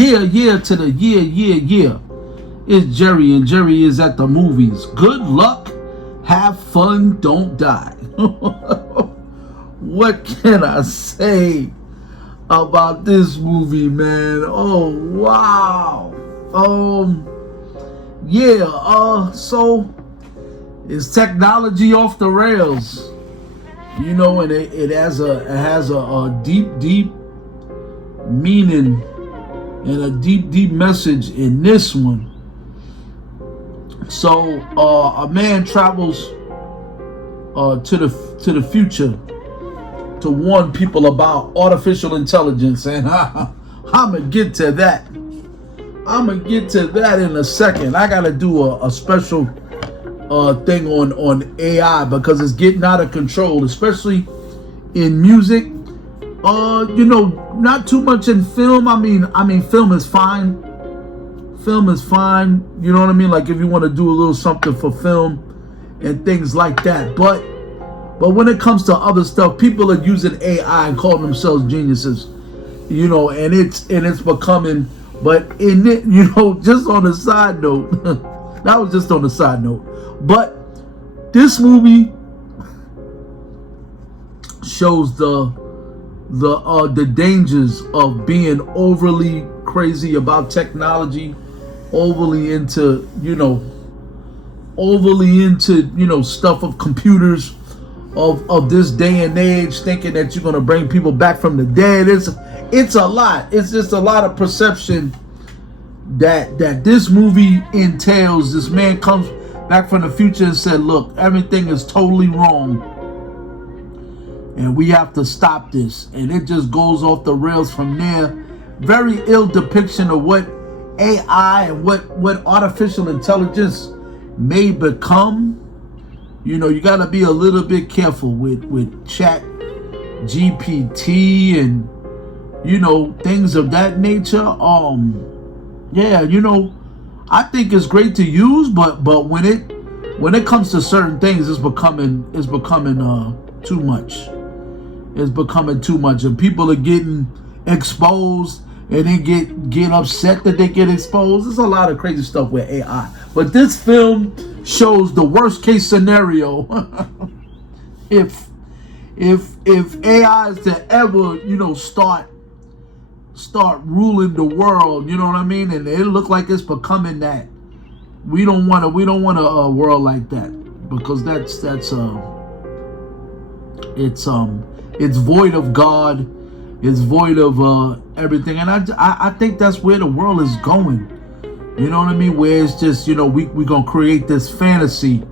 Yeah to the yeah. It's Jerry, and Jerry is at the movies. Good luck, have fun, don't die. What can I say about this movie, man? Oh, wow. So is technology off the rails? You know, and it has a deep meaning and a deep message in this one. So a man travels to the future to warn people about artificial intelligence, and I'ma get to that. I'ma get to that in a second. I gotta do a special thing on AI because it's getting out of control, especially in music. Not too much in film. I mean, film is fine. Film is fine. You know what I mean? Like if you want to do a little something for film and things like that. But when it comes to other stuff, people are using AI and calling themselves geniuses. You know, and it's becoming. But in it, just on the side note, that was just on the side note. But this movie shows the dangers of being overly crazy about technology, overly into stuff of computers of this day and age, thinking that you're gonna bring people back from the dead. It's a lot. It's just a lot of perception that this movie entails. This man comes back from the future and said, look, everything is totally wrong and we have to stop this. And it just goes off the rails from there. Very ill depiction of what AI and what artificial intelligence may become. You got to be a little bit careful with Chat GPT and things of that nature. I think it's great to use, but when it comes to certain things, it's becoming too much. It's becoming too much, and people are getting exposed, and they get upset that they get exposed. There's a lot of crazy stuff with AI, but this film shows the worst case scenario. if AI is to ever start ruling the world, you know what I mean, and it look like it's becoming that. We don't want a world like that, because it's void of God, it's void of everything, and I think that's where the world is going. You know what I mean? Where it's just we gonna create this fantasy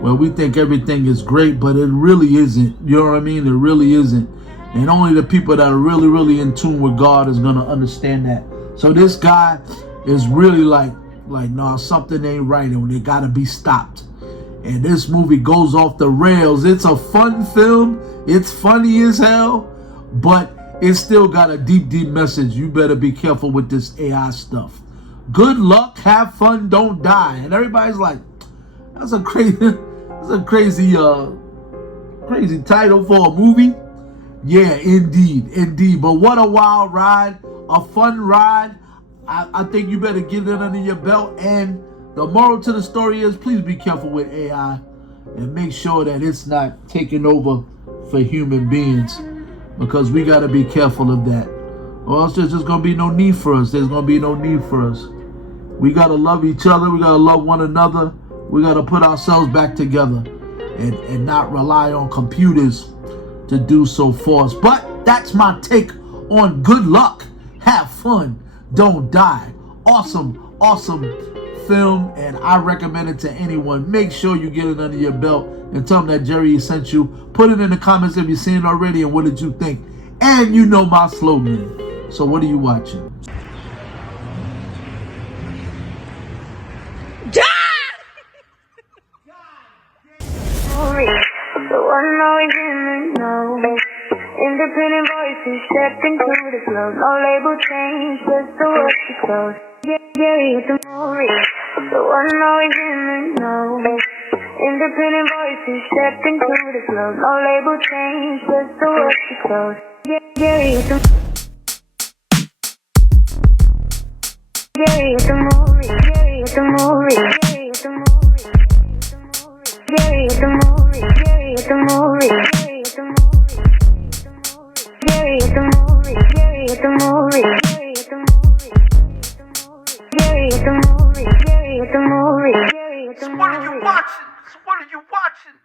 where we think everything is great, but it really isn't. You know what I mean? It really isn't. And only the people that are really, really in tune with God is gonna understand that. So this guy is really like, nah, something ain't right, and it gotta be stopped. And this movie goes off the rails. It's a fun film. It's funny as hell, but it's still got a deep message. You better be careful with this AI stuff. Good luck, have fun, don't die. And everybody's like, that's a crazy title for a movie. Yeah, indeed. But what a wild ride, a fun ride. I think you better get it under your belt. And the moral to the story is, please be careful with AI and make sure that it's not taking over for human beings, because we got to be careful of that, or else there's just going to be no need for us. There's going to be no need for us. We got to love each other. We got to love one another. We got to put ourselves back together and not rely on computers to do so for us. But that's my take on Good Luck, Have Fun, Don't Die. Awesome film, and I recommend it to anyone. Make sure you get it under your belt and tell them that Jerry sent you. Put it in the comments if you've seen it already, and what did you think? And you know my slogan. So what are you watching? The one always in the know. Independent voices stepping through the flow. No label change, just the way it goes. Gary with the movie. The one always in the know. Independent voices stepping through the flow. No label change, just the way it goes. Gary with the Gary with the movie. Gary with the movie. Gary with the movie. Gary with the movie. Gary with the movie. Gary with the movie. Gary with the movie. Gary with the movie. Gary with the movie. Gary with the movie. Gary with the movie. Gary with the movie. What are you watching? What are you watching?